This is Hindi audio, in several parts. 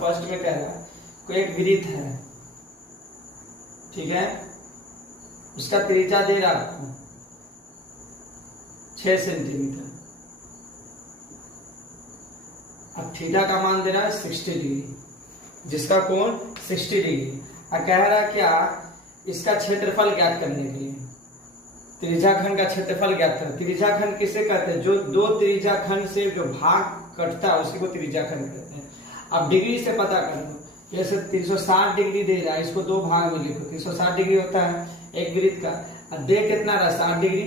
फर्स्ट में कह रहा है कोई एक वृत्त है, ठीक है, उसका त्रिज्या दे रहा है आपको 6 सेंटीमीटर। अब थीटा का मान दे रहा है 60 डिग्री, जिसका कोण 60 डिग्री। अब कह रहा है क्या, इसका क्षेत्रफल ज्ञात करने के लिए त्रिज्याखंड का क्षेत्रफल ज्ञात करें। त्रिज्याखंड किसे कहते हैं? जो दो त्रिज्याखंड से जो भाग कटता है उसी को त्रिज्याखंड कहते हैं। अब डिग्री से पता करो, जैसे 360 डिग्री दे रहा है, इसको दो भाग में लिखो। 360 डिग्री होता है एक वृत्त का, अब दे कितना रहा 60 डिग्री।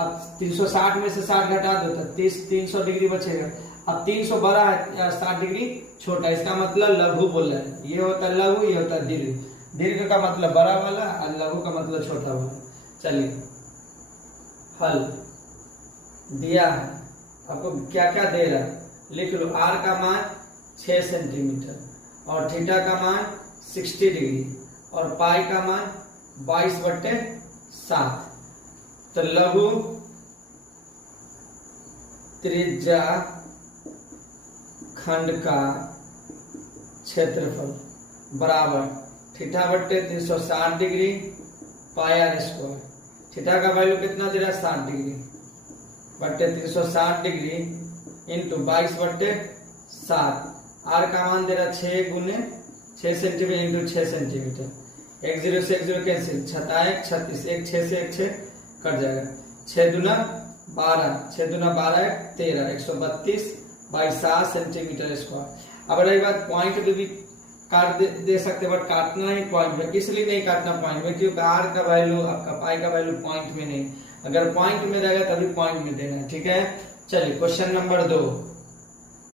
अब 360 में से 60 घटा दो तो 300 डिग्री बचेगा। अब 300 बड़ा है या 60 डिग्री छोटा, इसका मतलब लघु बोल रहा है। ये होता है लघु, ये होता है दीर्घ। दीर्घ का मतलब बड़ा वाला और लघु का मतलब छोटा वाला। चलिए हल दिया है आपको, क्या क्या दे रहा है लिख लो। आर का मान 6 सेंटीमीटर और थीटा का मान 60 डिग्री और पाई का मान 22/7। तो लघु त्रिज्या खंड का क्षेत्रफल बराबर थीटा बट्टे 360 degree pi r square. Theta का वैल्यू कितना दे रहा है 60 डिग्री बट्टे 360 डिग्री इंटू 22/7। आर का मान दे रहा 6 गुने 6 सेंटीमीटर इंटू 6 सेंटीमीटर। 1 0 से 1 0 कैंसिल, 6 1 36, 1 6 से 1 6 कट जाएगा। 6 दूना 12, 6 दूना 12 13, 132/7 सेंटीमीटर स्क्वायर। अब रही बात पॉइंट भी काट दे सकते, बट काटना ही पॉइंट में। इसलिए नहीं काटना पॉइंट में क्योंकि आर का वैल्यू आपका पाई का वैल्यू पॉइंट में नहीं, अगर पॉइंट में रहेगा तभी पॉइंट में देना है, ठीक है। चलिए क्वेश्चन नंबर 2।